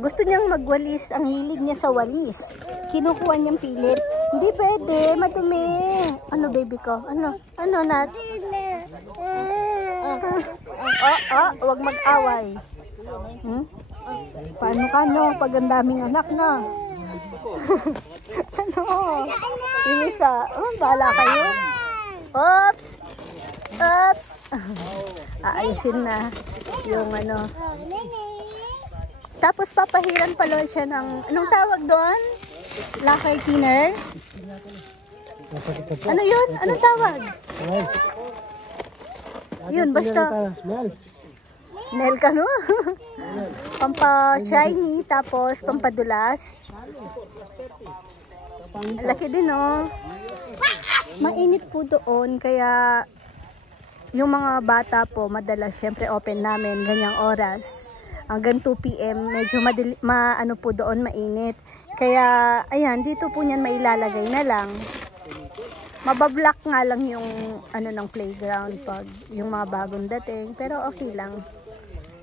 Gusto niyang magwalis. Ang hilig niya sa walis. Kinukuha niyang pilit. Hindi pwede. Madumi. Ano, baby ko? Ano? Ano, Nat? Huwag mag-away. Paano ka, no? Pag ang daming anak, no? Ano? Inisa. Bahala kayo. Oops! Oops! Aayusin na yung ano. Tapos papahiran pala siya ng, anong tawag doon? Lacquer thinner? Ano yun? Anong tawag? Yun, basta. Nail ka, no? Pampa-shiny, tapos pampadulas. Laki din, no? Mainit po doon, kaya yung mga bata po, madalas syempre open namin ganyang oras. Hanggang 2 PM, medyo ano po doon, mainit. Kaya, ayan, dito po niyan mailalagay na lang. Mabablock nga lang yung ano ng playground pag yung mga bagong dating. Pero okay lang.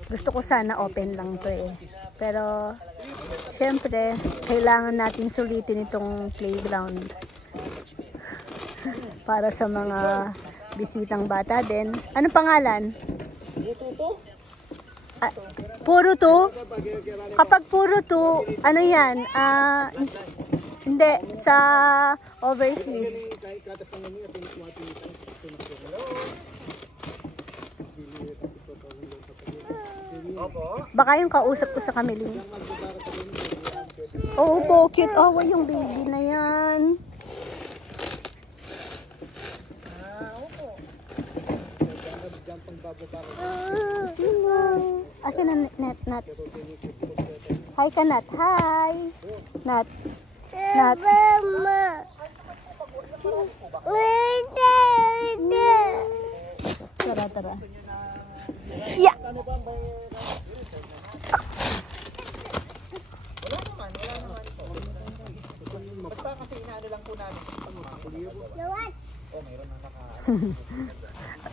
Gusto ko sana open lang to eh. Pero, syempre, kailangan natin sulitin itong playground. Para sa mga bisitang bata din. Anong pangalan? Puro to? Kapag puro to, ano yan? Hindi, sa overseas. Baka yung kausap ko sa kamiling. Oo po, cute. Oh, yung baby na yan. Akin na, Nat. Hi ka, Nat. Hi. Nat. Nat. Tara. Yeah. Basta kasi inaano lang po namin.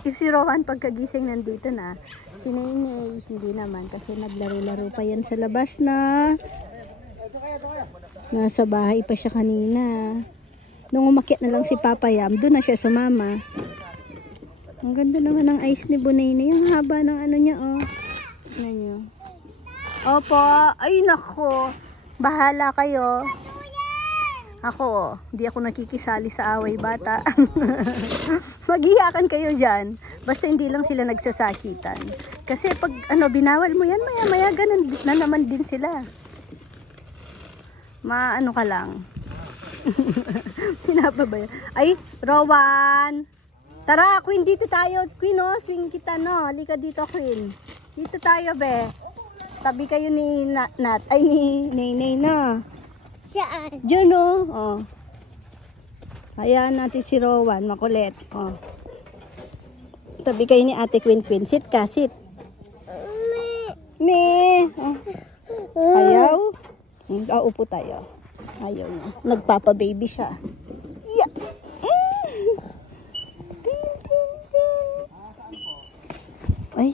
If si Rowan pagkagising nandito na, si Nene hindi naman kasi naglaro-laro pa yan sa labas na. Nasa bahay pa siya kanina. Nung umakyat na lang si Papa Yam, doon na siya sumama. Ang ganda naman ng eyes ni Bunay. Yung haba ng ano niya, oh. Ano niyo? Opo. Ay, nako. Bahala kayo. Ako, hindi ako nakikisali sa away bata. Maghihakan kayo dyan. Basta hindi lang sila nagsasakitan. Kasi pag ano, binawal mo yan, maya-maya ganun na naman din sila. Maano ka lang. Pinapabaya. Ay, Rowan! Tara, Queen, dito tayo. Queen, oh, swing kita, no? Halika dito, Queen. Dito tayo, be. Tabi kayo ni Nat. Ay, ni Nene, no? Saan? Diyan, oh. Ayan natin si Rowan, makulit. Oh. Tabi kayo ni Ate Queen. Sit ka, sit. Me. Oh. Ayaw. Upo tayo. Ayaw na. Nagpapa-baby siya. Yeah. Ay,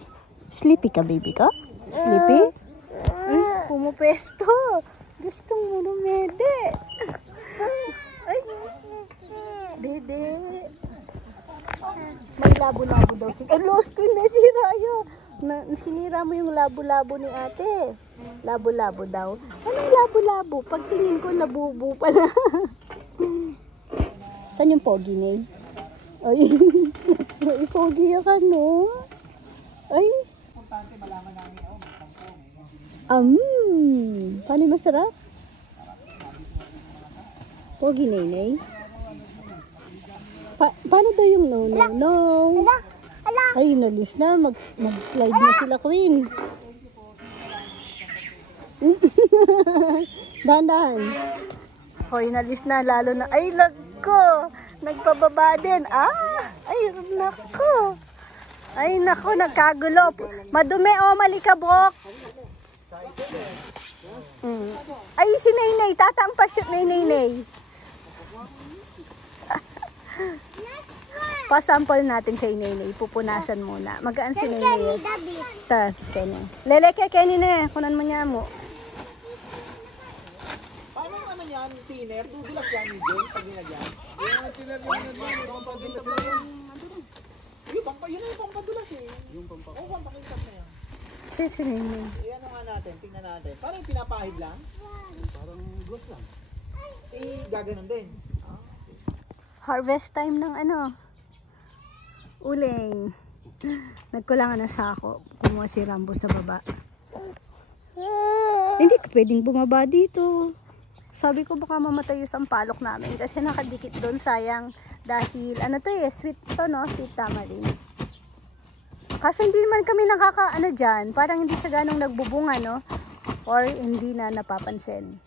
sleepy ka, baby ka? Sleepy? Pumupesto. Gusto mo lumede. Ay, dede. May labo-labo daw. Lost ko na sira yun. Sinira mo yung labo-labo ni ate. Labo-labo daw. Anong labo-labo? Pagtingin ko, nabubu pala. Saan yung pogi na eh? Ay, may pogi ka, no? Ay. Paano masarap? Pogi Nenay. Paano daw yung no? Ay, nalis na. Mag-slide na sila, Queen. Dahan-dahan. Hoy, nalis na. Lalo na. Ay, lagko. Nagpababa din. Ay, nako. Ay, nako. Nagkagulo. Madumi, oh, malikabok. Ay, si Naynay. Tatang pa-shoot na Naynay. Pa-sample natin kay Naynay. Pupunasan muna. Magaan si Naynay. Ta, Kenny. Lele kay Kenny na. Kunan mo niya mo. yan, thinner, dudulas yan medyo pag nilagyan. Yung thinner yung yung pampadulas. Yun na yung pampadulas eh. Yung pampadulas. Oo, pampakintab na yan. Sisirin. Iyan nga natin, tingnan natin. Parang yung pinapahid lang. Parang ghost lang. Gaganon din. Harvest time ng ano, uling. Nagkulangan na sako. Kumuha si Rambo sa baba. Hindi ka pwedeng bumaba dito. Sabi ko baka mamatay yung sampalok namin kasi nakadikit doon, sayang. Dahil ano to eh, sweet to no, sweet tamarind. Kasi hindi man kami nakakaano dyan, parang hindi siya ganong nagbubunga no, or hindi na napapansin.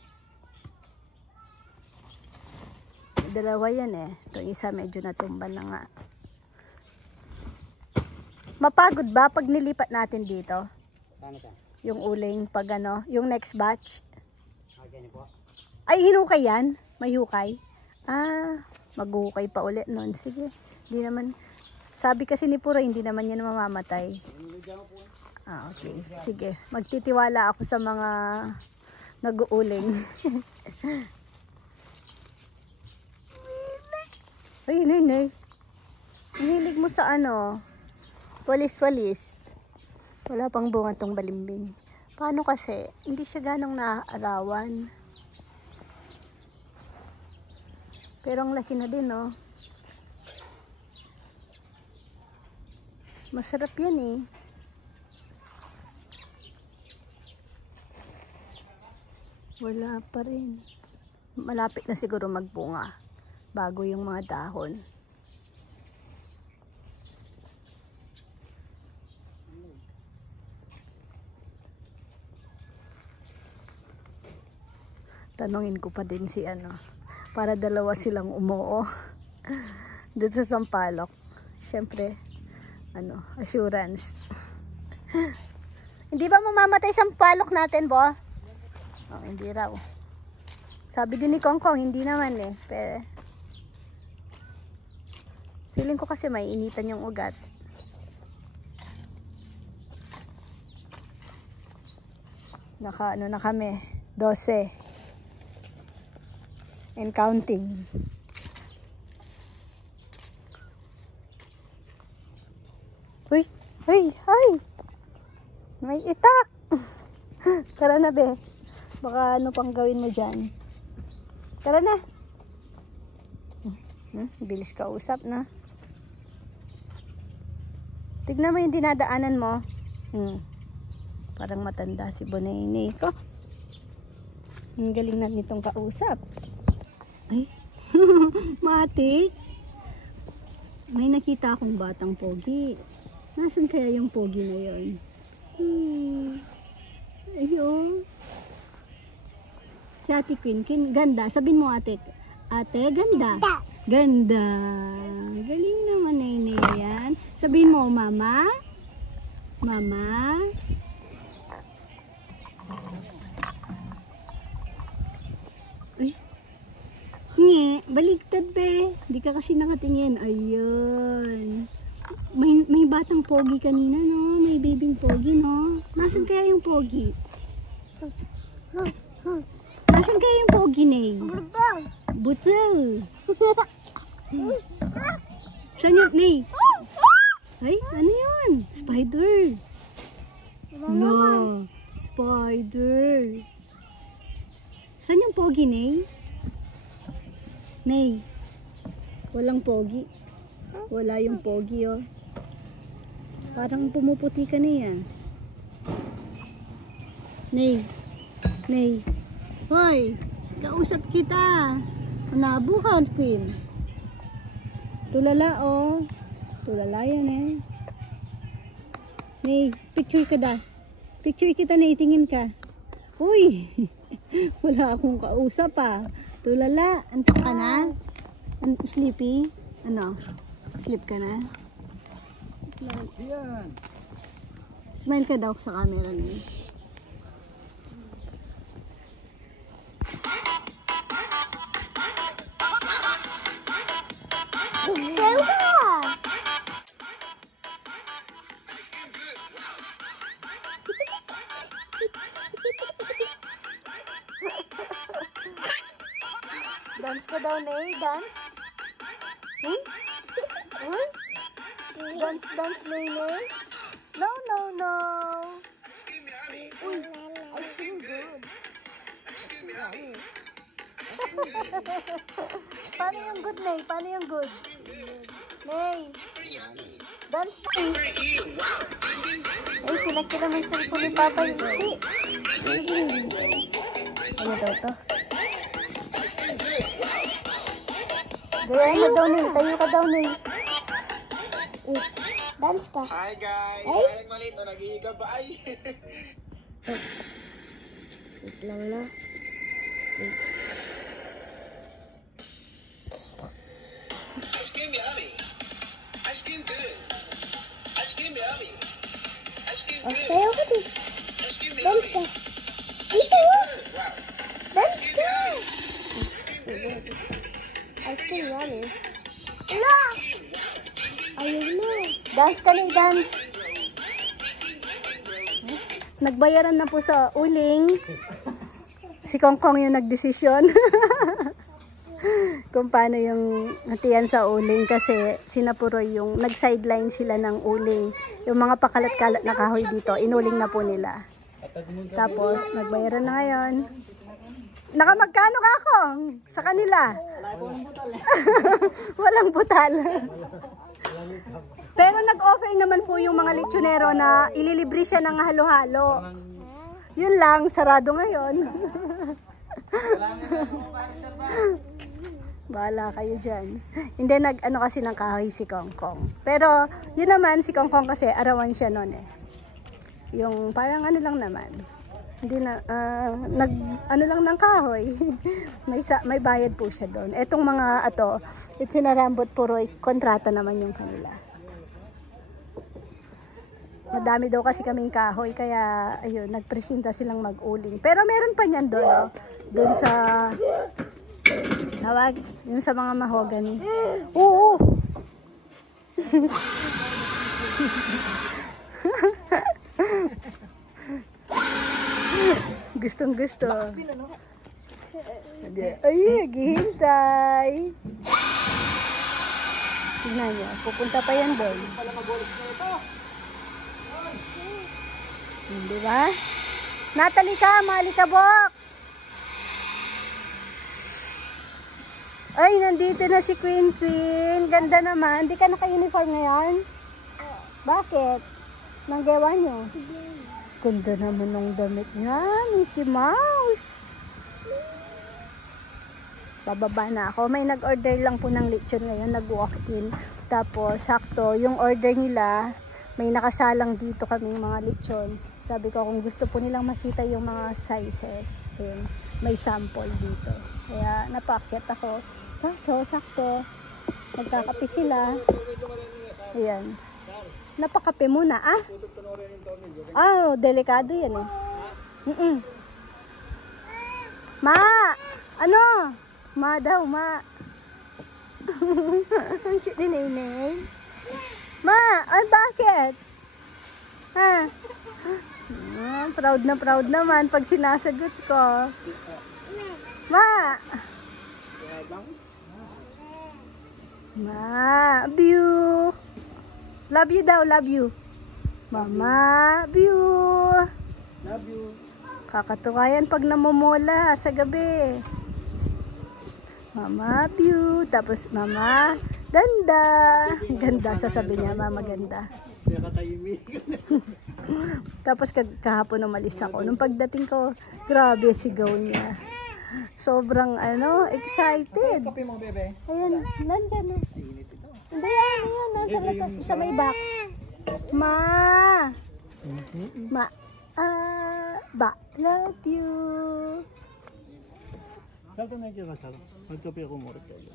Dalawa yan eh. Itong isa medyo natumban na nga. Mapagod ba pag nilipat natin dito? Paano ka? Yung uling pag ano, yung next batch. Ganyan po. Ay, hinukay yan? May hukay? Ah, maghukay pa ulit nun. Sige, hindi naman. Sabi kasi ni Puro, hindi naman yan mamamatay. Ah, okay. Sige, magtitiwala ako sa mga nag-uuling. Ay, nay. Ang hilig mo sa ano, walis-walis. Wala pang bunga tong balimbing. Paano kasi? Hindi siya ganong naaarawan. Pero ang laki na din, no? Masarap yan eh. Wala pa rin. Malapit na siguro magbunga bago yung mga dahon. Tanungin ko pa din si ano, para dalawa silang umuo doon sa sampalok. Siyempre, ano, assurance. Hindi ba mamamatay sampalok natin, bo? Oh, hindi raw. Sabi din ni Kongkong, hindi naman eh. Pero, feeling ko kasi may initan yung ugat. Naka ano na kami, 12. And counting. Uy, may itak. Tara na be. Baka ano pang gawin mo dyan. Tara na. Bilis ka usap na. Tignan mo yung dinadaanan mo. Parang matanda si Bonene ko. Ang galing na nitong kausap. Ay, matik. May nakita akong batang pogi. Nasaan kaya yung pogi na yun? Ayun. Chatty Queen, ganda. Sabihin mo ate. Ate, ganda. Ganda. Galing naman na yan. Sabihin mo, mama. Mama. Ay. Nge, baligtad be. Di ka kasi nakatingin. Ayun. May batang pogi kanina, no? May babying pogi, no? Nasaan kaya yung pogi? Nasaan kaya yung pogi, Nay? Butol. Saan yun, Nay? Ay, ano yun? Spider. No. Spider. Saan yung pogi, Nay? Nay. Walang pogi. Wala yung pogi, oh. Parang pumuputi ka niya. Nay. Nay. Hoy, kausap kita. Nabuhan, Queen. Tulala, oh. Tulala yan, eh. Nay, picture ka da. Picture kita, Nay. Tingin ka. Uy. Wala akong kausap, ah. Tulala. Antok ka na? Sleepy? Ano? Sleep ka na? Yan. Smile ka daw sa camera niya. Dance ka daw, Nay. Dance. Hmm? Uy? Dance, dance, Nay, Nay. No, no, no. Uy, I feel good. Paano yung good, Nay? Paano yung good? Nay. Dance, Nay. Ay, pinagkita mo yung cellphone ni Papa Yuchi. Ano daw to? Gaya ka daw, Nay. Tayo ka daw, Nay. Dance ka. Hi guys! Ay? Ay, maliit o nag-iiga ba? Ay! Wait lang na. Ice cream yummy! Ice cream good! Ice cream yummy! Ice cream good! Sayo ka din. Ice cream Dance yummy! ka. Dito. Wow! Dance ka. Ice cream yummy. Wala. Ayaw na. Dance ka na, dance. Nagbayaran na po sa uling. Si Kongkong yung nagdesisyon. Kung paano yung hatian sa uling kasi sinapuroy yung nag-sideline sila ng uling. Yung mga pakalat-kalat na kahoy dito, inuling na po nila. Tapos, nagbayaran na ngayon. Nakamagkano ka, Kong? Sa kanila? Walang butal. Pero nag-offer naman po yung mga lechonero na ililibre siya ng halo-halo. Yun lang, sarado ngayon. Bahala kayo dyan. Hindi nag-ano kasi ng kahoy si Kongkong. Pero yun naman si Kongkong kasi arawan siya noon eh. Yung parang ano lang naman. Hindi na nag ano lang ng kahoy. may bayad po siya doon. Etong mga ato, sinarambot puroy, kontrata naman yung kanila. Madami daw kasi kaming kahoy kaya ayun, nagpresenta silang mag-uling. Pero meron pa niyan doon, oh. Doon sa tawag, yun sa mga mahogany. Oo. Gustong gusto. Ay, naghihintay. Tignan niyo, pupunta pa yan doon. Di ba? Natalie ka, malikabok. Ay, nandito na si Queen Queen. Ganda naman. Di ka naka-uniform ngayon? Bakit? Nanggawa nyo? Ganda naman ng damit niya, Mickey Mouse. Bababa na ako. May nag-order lang po ng lechon ngayon, nag-walk-in. Tapos, sakto, yung order nila, may nakasalang dito kaming mga lechon. Sabi ko, kung gusto po nilang makita yung mga sizes, may sample dito. Kaya, napaakyat ako. Kaso, sakto, nagkakape sila. Ayan. Napakape muna, ah? Oh, delikado yan eh. Ma! Ano? Ma daw, ma. Ang cute ni Nenay. Ma! Ay, bakit? Ha? Proud na naman pag sinasagot ko. Ma! Ma! View! Love you daw, love you. Mama, view. Love you. Kakatuwa yan pag namomola sa gabi. Mama, view. Tapos, mama, ganda. Ganda, sasabi niya, mama, ganda. Tapos, kahapon umalis ako. Nung pagdating ko, grabe sigaw niya. Sobrang, excited. Kape mo, bebe. Ayan, nandyan. Hindi, yan. Nasa latas sa may box. Ma! Ma! Love you! Kalto na dyan ka, Sara. Magkape ako mo rin tayo.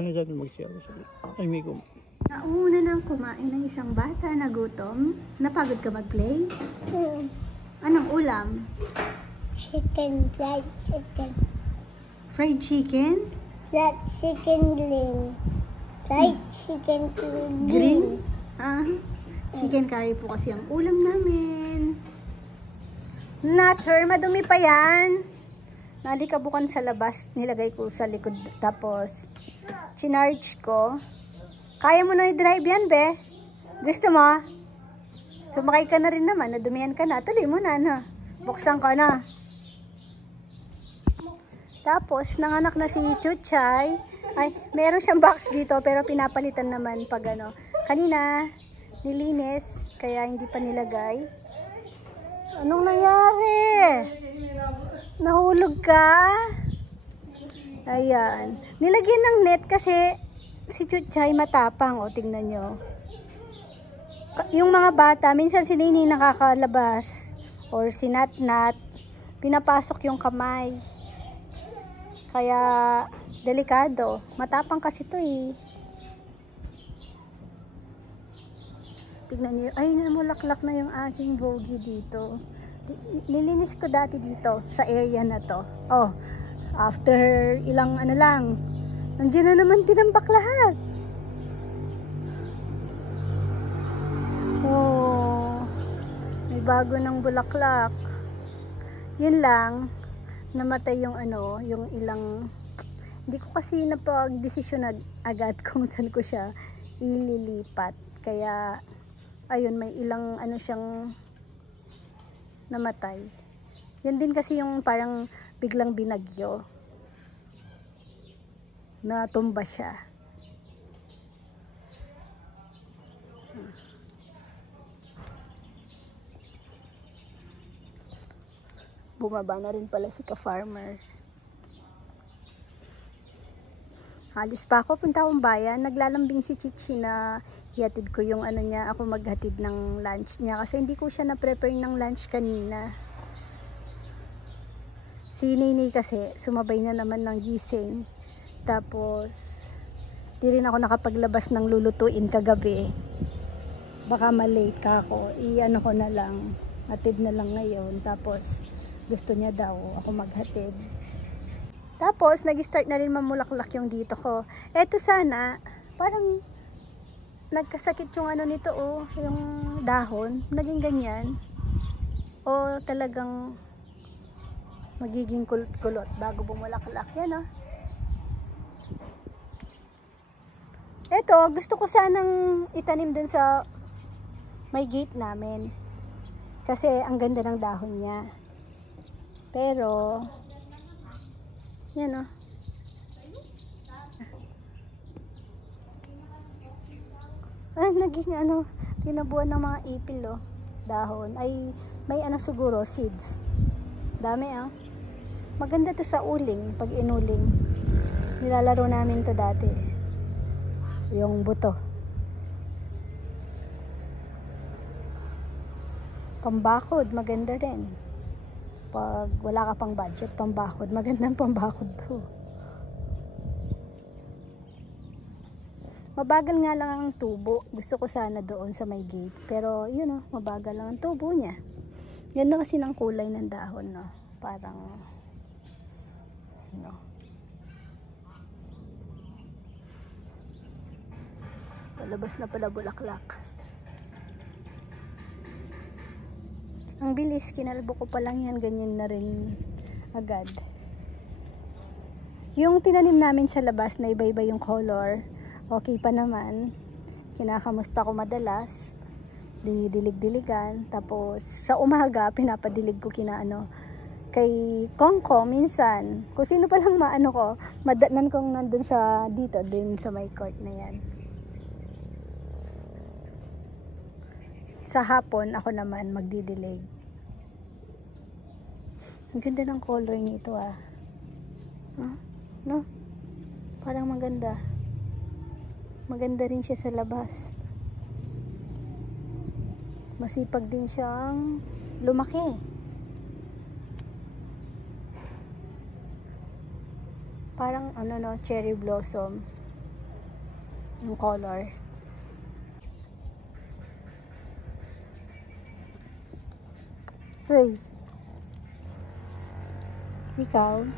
Kaya dyan mag-share sa ay, may kum. Nauna nang kumain ng isang bata na gutom. Napagod ka mag-play? Anong ulam? Chicken, fried chicken. Fried chicken? Fried chicken green. Fried chicken Green? Chicken curry po kasi ang ulam namin. Not her, madumi pa yan. Nalikabukan sa labas, nilagay ko sa likod. Tapos, chinarge ko. Kaya mo na i-drive yan, be? Gusto mo? Sumakay ka na rin naman, nadumihan ka na. Tuloy mo na, ano? Buksan ka na. Tapos, nanganak na si Chuchay. Ay, meron siyang box dito, pero pinapalitan naman pag ano. Kanina, nilinis, kaya hindi pa nilagay. Anong nangyari? Nahulog ka? Ayan. Nilagyan ng net kasi si Chuchay matapang. O, tingnan nyo. Yung mga bata, minsan si Nini nakakalabas. Or si Nat-Nat, pinapasok yung kamay. Kaya, delikado. Matapang kasi to eh. Tignan nyo. Ay, namulaklak na yung aking bogey dito. Nilinis ko dati dito sa area na to. Oh, after ilang ano lang, nandiyan na naman tinambak lahat. Oh, may bago ng bulaklak. Yun lang, namatay yung ano, yung ilang, hindi ko kasi napag-desisyon agad kung saan ko siya ililipat. Kaya, ayun, may ilang ano siyang namatay. Yan din kasi yung parang biglang binagyo. Natumba siya. Bumaba na rin pala si ka-farmer. Alis pa ako, punta akong bayan. Naglalambing si Chichi na hihatid ko yung ano niya, ako maghatid ng lunch niya. Kasi hindi ko siya na-prepare ng lunch kanina. Si Nini kasi, sumabay na naman ng gising. Tapos, di rin ako nakapaglabas ng lulutuin kagabi. Baka malate ka ako. I-ano ko na lang. Hatid na lang ngayon. Tapos, gusto niya daw ako maghatid. Tapos, nag-start na rin mamulaklak yung dito ko. Eto sana, parang nagkasakit yung ano nito, oh, yung dahon. Naging ganyan. O talagang magiging kulot-kulot bago bumulaklak. Yan, oh. Eto, gusto ko sanang itanim dun sa may gate namin. Kasi ang ganda ng dahon niya. Pero, yan, oh. Ay, naging ano, tinabuan ng mga ipil, oh. Dahon. Ay, may ano siguro, seeds. Dami, ah. Maganda to sa uling, pag inuling. Nilalaro namin to dati. Yung buto. Pambakod, maganda rin. Pag wala ka pang budget, pambakod. Magandang pambakod to. Mabagal nga lang ang tubo. Gusto ko sana doon sa may gate. Pero, yun, oh, mabagal lang ang tubo niya. Ganda kasi ng kulay ng dahon, no? Parang, no? Palabas na pala bulaklak. Ang bilis, kinalbo ko pa lang yan, ganyan na rin agad. Yung tinanim namin sa labas na iba-iba yung color, okay pa naman. Kinakamusta ko madalas, dinidilig-diligan. Tapos sa umaga, pinapadilig ko kinaano kay Kongko minsan. Kung sino pa lang maano ko, madatnan kong nandun sa dito, din sa may court na yan. Sa hapon, ako naman magdidilig. Ang ganda ng color nito, ah. Huh? No? Parang maganda. Maganda rin siya sa labas. Masipag din siyang lumaki. Parang ano, no, cherry blossom yung color. Hey, ikaw,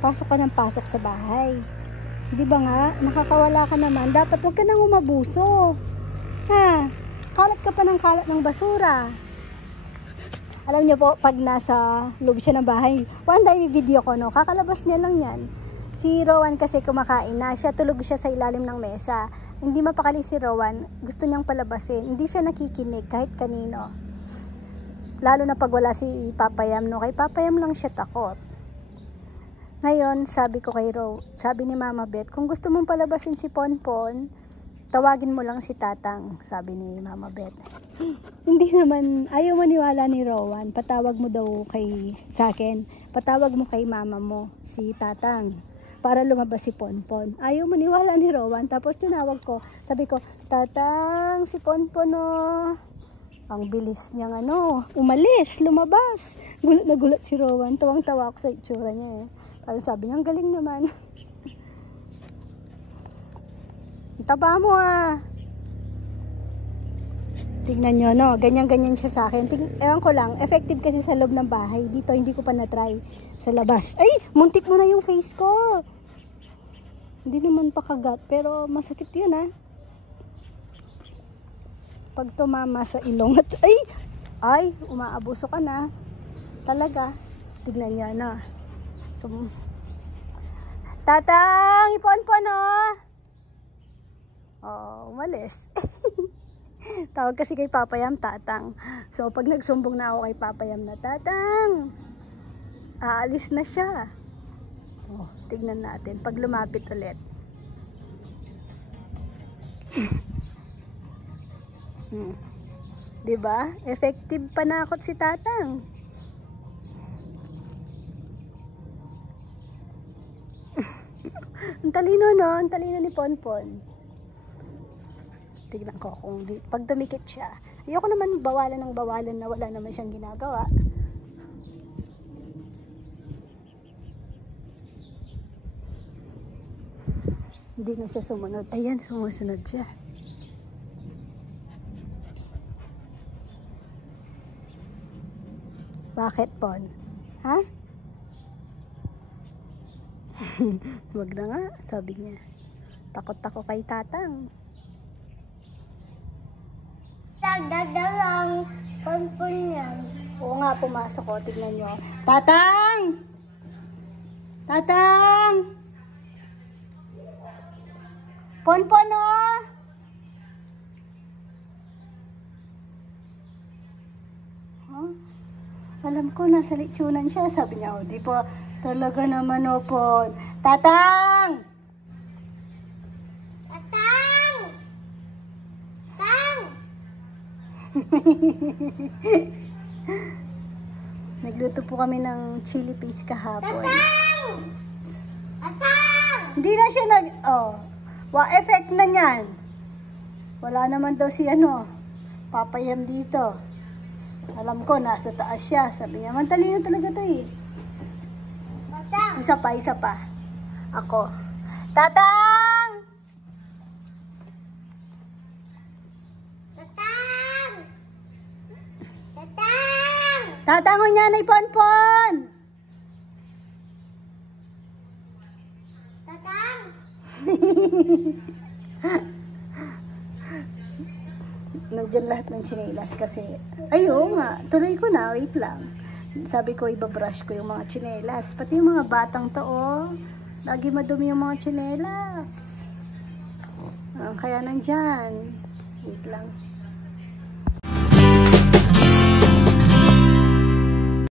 pasok ka ng pasok sa bahay. Di ba nga, nakakawala ka naman. Dapat huwag ka nang umabuso. Ha? Kalat ka pa ng kalat ng basura. Alam niyo po, pag nasa loob siya ng bahay, one time video ko, no, kakalabas niya lang yan. Si Rowan kasi kumakain na siya, tulog siya sa ilalim ng mesa. Hindi mapakali si Rowan, gusto niyang palabasin. Hindi siya nakikinig kahit kanino. Lalo na pag wala si Papa Yam, no, kay Papa Yam lang siya takot. Ngayon, sabi ko kay sabi ni Mama Beth, kung gusto mong palabasin si Ponpon, tawagin mo lang si Tatang, sabi ni Mama Beth. Hindi naman, ayaw maniwala ni Rowan, patawag mo daw sa akin, patawag mo kay mama mo, si Tatang, para lumabas si Ponpon. Ayaw maniwala ni Rowan, tapos tinawag ko, sabi ko, Tatang, si Ponpon oh. Ang bilis niyang umalis, lumabas. Gulat na gulat si Rowan, tawang-tawa ako sa itsura niya eh. Parang sabi niya, ang galing naman. Taba mo ah. Tingnan nyo, no? Ganyan-ganyan siya sa akin. Ewan ko lang, effective kasi sa loob ng bahay. Dito, hindi ko pa na-try sa labas. Ay, muntik mo na yung face ko. Hindi naman pa kagat, pero masakit yun ah. Pag tumama sa ilong at ay, umaabuso ka na. Talaga. Tignan nyo, no? So, Tatang, Ponpon oh. Oh, umalis. Tawag kasi kay Papa Yam, Tatang. So, pag nagsumbong na ako kay Papa Yam na, Tatang, aalis na siya. Oh, tignan natin. Pag lumapit ulit. Diba? Effective panakot si Tatang. Ang talino, no? Ang talino ni Ponpon. Tignan ko kung pag tumikit siya. Ayoko naman bawalan ng bawalan na wala naman siyang ginagawa. Hindi na siya sumunod. Ayan, sumusunod siya. Bakit, Pon? Ha? Wag na nga, sabi niya. Takot ako kay Tatang. Dadalang Ponpon yan. Oo nga, pumasok ko. Tignan nyo. Tatang! Tatang! Ponpon oh! Huh? Alam ko, nasa litsunan siya. Sabi niya, oh, di po, talaga naman oh, Pon. Tatang! Tatang! Tang! Nagluto po kami ng chili paste kahapon. Tatang! Tatang! Hindi na siya effect na niyan. Wala naman daw si Papa Yam dito. Alam ko, nasa taas siya. Sabi niya, mantalino talaga to eh. Tatang! Isa pa. Ako. Tatang! Tatang! Tatang! Tatang o niya na Ponpon! Tatang! Nandiyan lahat ng tsinelas kasi, ayun nga, tuloy ko na, wait lang. Sabi ko, ibabrush ko yung mga tsinelas. Pati yung mga batang to, oh. Lagi madumi yung mga tsinelas. Kaya nandyan. Wait lang.